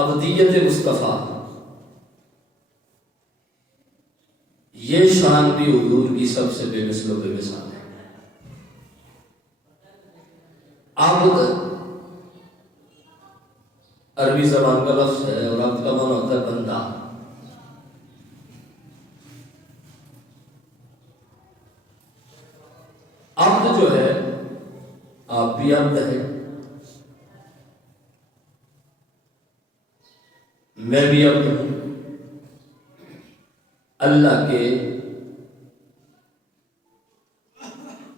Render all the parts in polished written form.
ابدیت مصطفیٰ، یہ شان بھی حضور کی سب سے بے مثل و بے مثال ہے۔ عبد عربی زبان کا لفظ ہے اور عبد کا معنی ہوتا ہے بندہ۔ عبد جو ہے، آپ بھی عبد ہے، میں بھی عبد ہوں، اللہ کے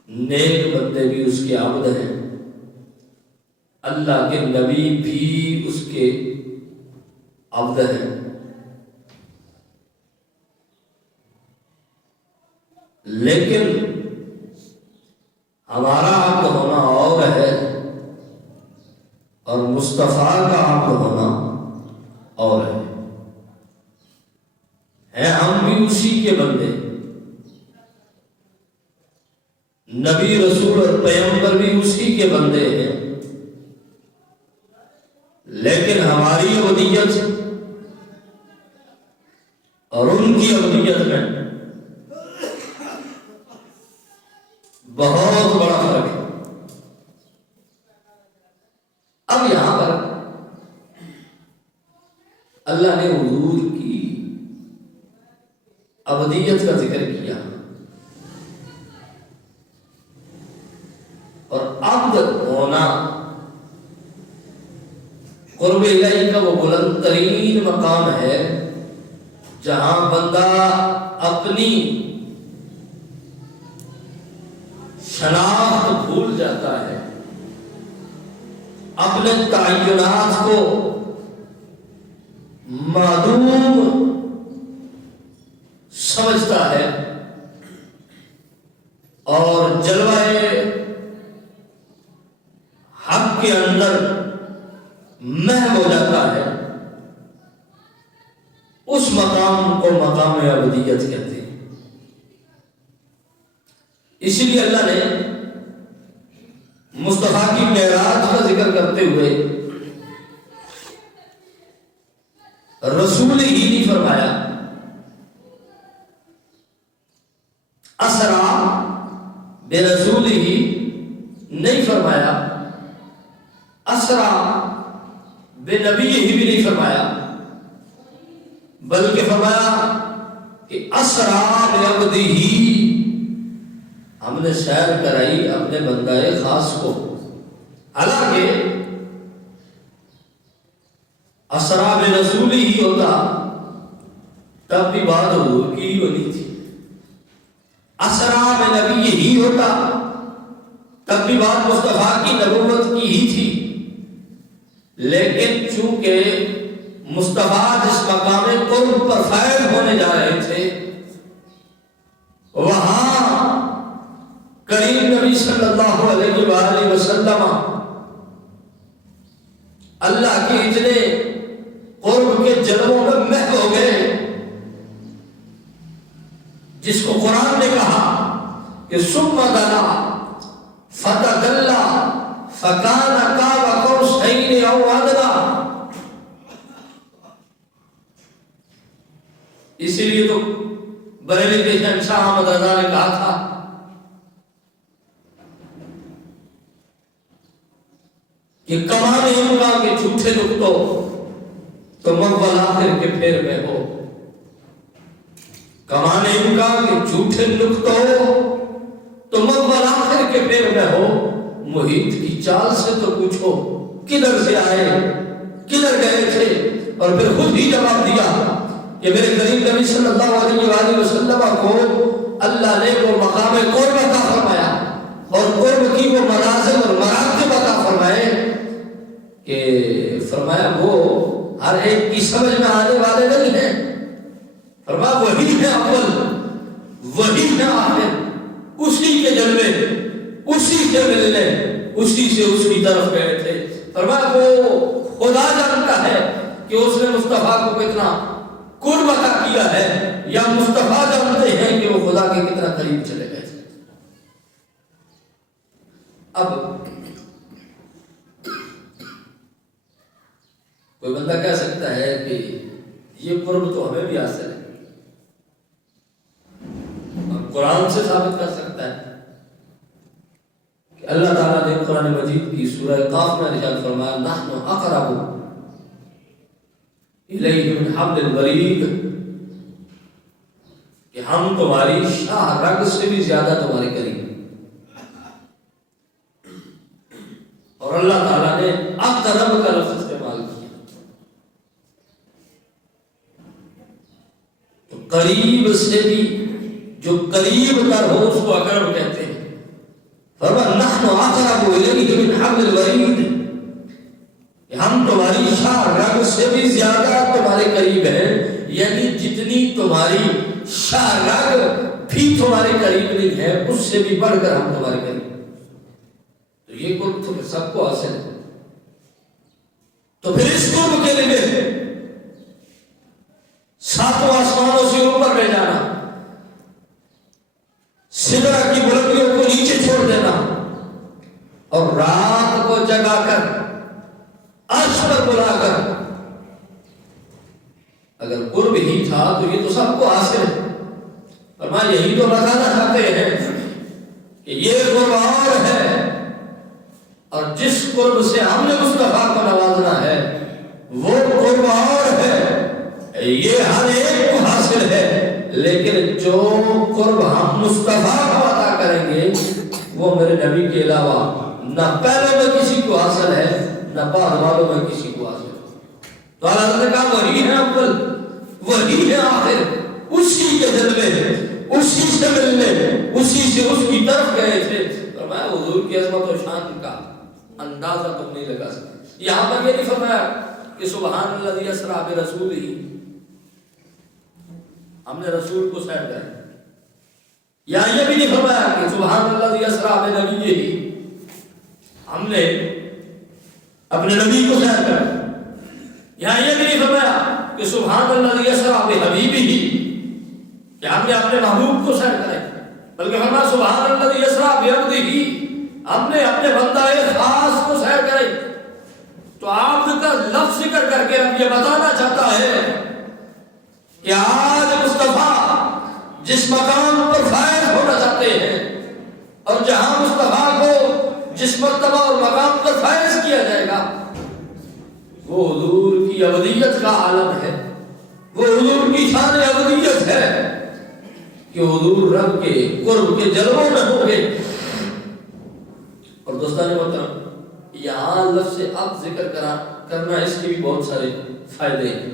نیک بندے بھی اس کے عبد ہیں، اللہ کے نبی بھی اس کے عبد ہیں۔ لیکن ہمارا عبد ہونا اور ہے اور مصطفیٰ کا عبد ہونا اور ہے۔ ہم بھی اسی کے بندے، نبی رسول اور پیغمبر بھی اسی کے بندے ہیں، لیکن ہماری ابدیت اور ان کی ابدیت میں بہت بڑا فرق ہے۔ اب یہاں پر اللہ نے حضور کی ابدیت کا ذکر کیا اور عبد ہونا قرب الہی کا وہ بلند ترین مقام ہے جہاں بندہ اپنی شناخت بھول جاتا ہے، اپنے تعینات کو معدوم سمجھتا ہے اور جلوہ حق کے اندر محو ہو جاتا ہے۔ اس مقام کو مقام ابدیت کہتے ہیں۔ اسی لیے اللہ نے مصطفیٰ کی معراج کا ذکر کرتے ہوئے رسول ہی نہیں فرمایا، اسرا بے رسول ہی نہیں فرمایا، اسرا بے نبی ہی بھی نہیں فرمایا، بلکہ فرمایا کہ اسرا بے عبدہ ہی، ہم نے سیر کرائی اپنے بندہ خاص کو۔ حالانکہ اسرا بے رسول ہی ہوتا تب بھی بات حضور کی ہی ہونی تھی، اسرا بے نبی ہی ہوتا تب بھی بات مصطفیٰ کی نبوت کی ہی تھی۔ لیکن چونکہ مصطفیٰ جس مقام قرب پر فائز ہونے جا رہے تھے، وہاں کریم نبی صلی اللہ علیہ وآلہ وسلم اللہ کے اتنے قرب کے جلووں میں محو ہو گئے، جس کو قرآن نے کہا کہ ثم دنا فتدلی فکان قاب قوسین او ادنی۔ اسی لیے تو بریلی کے شہنشاہ احمد رضا نے کہا تھا کہ کمان امکا کے جھوٹے نکتوں تو مقبل آخر کے پھیر میں ہو، کمان امکا کے جھوٹے نکتوں تو مقبل آخر کے پھیر میں ہو، محیط کی چال سے تو پوچھو کدھر سے آئے کدھر گئے تھے، اور پھر خود ہی جواب دیا کہ میرے کریم نبی صلی اللہ علیہ وآلہ وسلم کو اللہ نے وہ مقام قرب عطا فرمایا اور قرب کی وہ منازل اور مراتب عطا فرمائے کہ فرمایا وہ ہر ایک کی سمجھ میں آنے والے نہیں ہیں، فرمایا وہی ہے اول وہی ہے آخر، اسی کے جلوے اسی سے ملنے اسی سے اس کی طرف گئے تھے۔ فرمایا وہ خدا جانتا ہے کہ اس نے مصطفیٰ کو کتنا قرب عطا کیا ہے، یا مصطفیٰ جانتے ہیں کہ وہ خدا کے کتنا قریب چلے گئے تھے۔ اب کوئی بندہ کہہ سکتا ہے کہ یہ قرب تو ہمیں بھی حاصل ہے، اور قرآن سے ثابت کر سکتا ہے کہ اللہ تعالیٰ نے قرآن مجید کی سورہ قاف میں ارشاد فرمایا نحن اقرب الیہ من حبل الورید، کہ ہم تمہاری شاہ رگ سے بھی زیادہ تمہارے قریب، اور اللہ تعالیٰ نے اقرب کا لفظ استعمال کیا، تو قریب سے بھی جو قریب تر ہو اس کو اقرب کہتے ہیں۔ فرمایا نحن اقرب الیہ من حبل الورید، کہ ہم تمہاری شاہ رگ سے بھی زیادہ تمہارے قریب ہیں، یعنی جتنی تمہاری شاہ رگ بھی تمہارے قریب نہیں ہے اس سے بھی بڑھ کر ہم تمہارے قریب، تو یہ قرب تو سب کو حاصل ہے۔ تو پھر اس قرب کے لیے ساتوں آسمانوں سے اوپر لے جانا، سدرہ کی بلندیوں کو نیچے چھوڑ دینا، اور رات کو جگا کر عرش پر بلا کر، اگر قرب ہی تھا تو یہ تو سب کو حاصل ہے۔ فرمایا یہی تو بتانا چاہتے ہیں کہ یہ قرب اور ہے، اور جس قرب سے ہم نے مصطفیٰ کو نوازنا ہے وہ قرب اور ہے، یہ ہر ایک کو حاصل ہے، لیکن جو قرب ہم مصطفیٰ کو عطا کریں گے وہ میرے نبی کے علاوہ نہ پہلے میں کسی کو حاصل ہے نہ بعد والوں میں کسی کو حاصل ہے۔ تو اللہ نے کہا وہی ہے اول، وہی ہے آخر، اسی کے جلوے، اسی سے ملنے، اسی سے اس کی طرف گئے تھے۔ فرمایا حضور کی عظمت و شان کا اندازہ تم نہیں لگا سکتے۔ یہاں پر یہ نہیں فرمایا کہ سبحان الذی اسریٰ برسولہ، ہم نے رسول کو سیٹ کرا، یا یہ بھی نہیں فرمایا کہ سبحان الذی اسریٰ بنبیہ، ہم نے اپنے نبی کو سیٹ کرا، یا یہ بھی نہیں فرمایا کہ سبحان الذی اسریٰ بحبیبہ، کہ ہم نے اپنے محبوب کو سیٹ کرا، بلکہ فرمایا سبحان الذی اسریٰ بعبدہ، ہم نے اپنے بندہ خاص کو سیر کرے۔ تو عبد کا لفظ ذکر کر کے اب یہ بتانا چاہتا ہے کہ آج مصطفیٰ جس مقام پر فائز ہونا چاہتے ہیں، اور جہاں مصطفیٰ کو جس مرتبہ اور مقام پر فائز کیا جائے گا، وہ حضور کی ابدیت کا عالم ہے، وہ حضور کی شان ابدیت ہے کہ حضور رب کے قرب کے جلووں میں ہوں گے۔ اور دوستان محترم، یہاں لفظ اب ذکر کرنا اس کے بھی بہت سارے فائدے ہیں۔